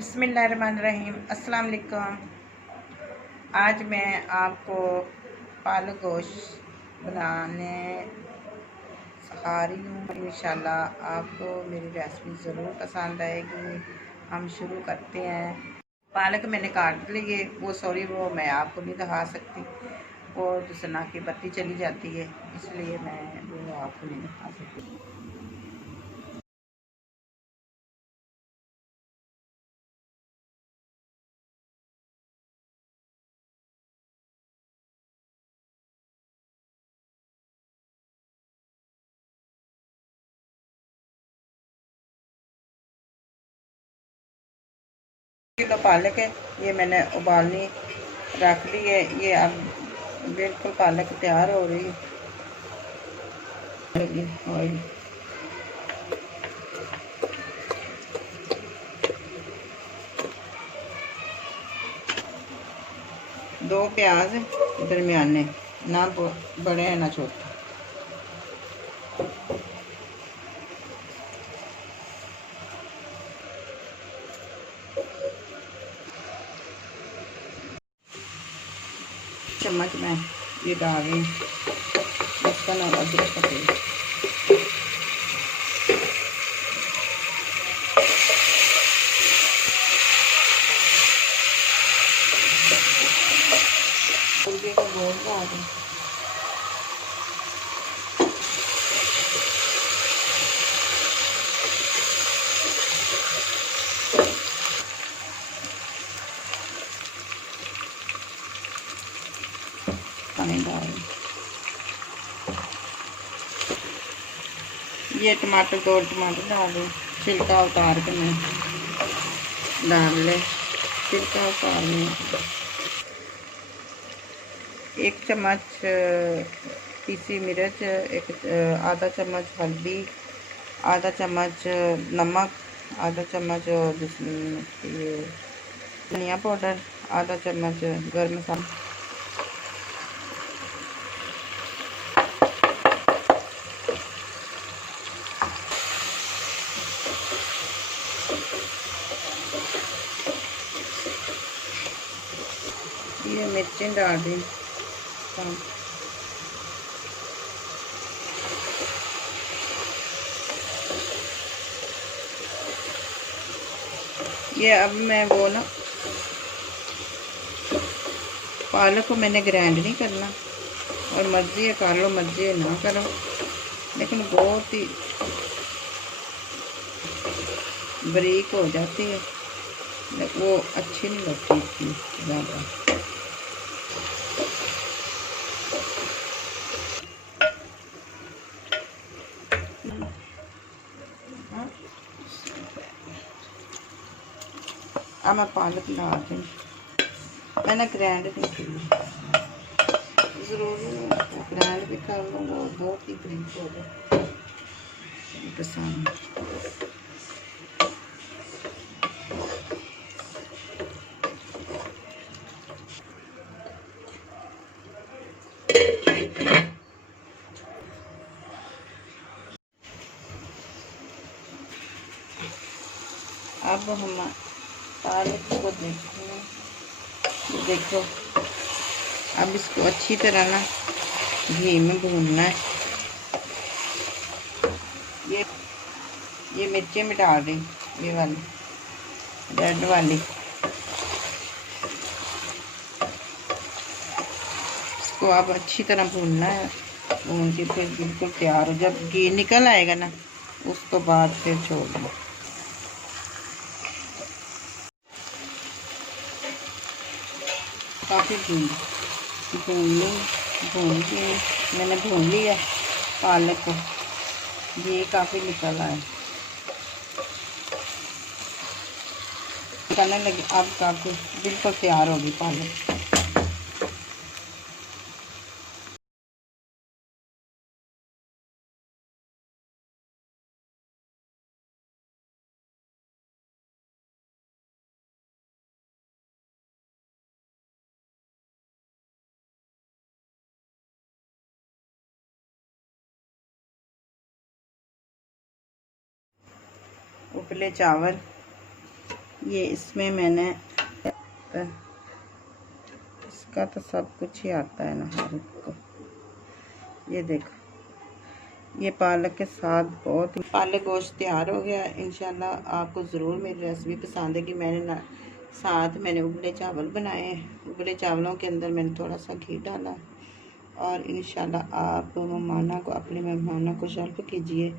बिस्मिल्लाहिर्रहमानिर्रहीम। अस्सलाम वालेकुम। आज मैं आपको पालक गोश्त बनाने सिखा रही हूँ। इंशाल्लाह आपको मेरी रेसिपी ज़रूर पसंद आएगी। हम शुरू करते हैं। पालक मैंने काट लिए, वो मैं आपको नहीं दिखा सकती, वो तो सना की बत्ती चली जाती है, इसलिए मैं वो आपको नहीं दिखा सकती। किलो पालक है, ये मैंने उबालनी रख ली है। ये अब बिल्कुल पालक तैयार हो रही है। ऑयल 2 प्याज दरमियाने, ना बड़े हैं ना छोटे। चम्मच में ये डाल रही हूँ लहसुन और अदरक का पेस्ट। मुर्गे का गोश्त डाल दें। पानी डाल दें। ये टमाटर 2 टमाटर डाल दें, छिलका उतार के मैं डाल ले। छिलका उतार लें। 1 चम्मच पीसी मिर्च, आधा चम्मच हल्दी, आधा चम्मच नमक, आधा चम्मच ये धनिया पाउडर, आधा चम्मच गरम मसाला। ये मिर्चें डाल दी। ये अब मैं वो ना पालक को मैंने ग्राइंड नहीं करना, और मर्जी है कर लो, मर्जी है ना करो, लेकिन बहुत ही बारीक हो जाती है, वो अच्छी नहीं लगती इतनी ज़्यादा। अब मैं पालक डाल दूँ। मैंने ग्राइंड नहीं की, ज़रूर ग्राइंड भी कर लो, वो बहुत ही बारीक हो जाए पसंद। अब हम पालक को देखो, अब इसको अच्छी तरह ना घी में भूनना है। ये मिर्चें में डाल रही, ये वाली रेड वाली। इसको अब अच्छी तरह भूनना है, भून के फिर बिल्कुल तैयार हो, जब घी निकल आएगा ना उसके बाद फिर छोड़ना। काफ़ी भून के मैंने भून लिया पालक को, घी काफ़ी निकल आया, निकलने लगी। अब काफ़ी बिल्कुल तैयार होगी पालक। उपले चावल ये इसमें मैंने, इसका तो सब कुछ ही आता है ना हर एक को। ये देखो, ये पालक के साथ बहुत, पालक गोश्त तैयार हो गया। इंशाल्लाह आपको ज़रूर मेरी रेसिपी पसंद है कि साथ मैंने उबले चावल बनाए हैं। उबले चावलों के अंदर मैंने थोड़ा सा घी डाला और इंशाल्लाह आप अपने मेहमानों को सर्व कीजिए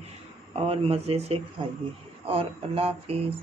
और मज़े से खाइए। और अल्लाह हाफिज़।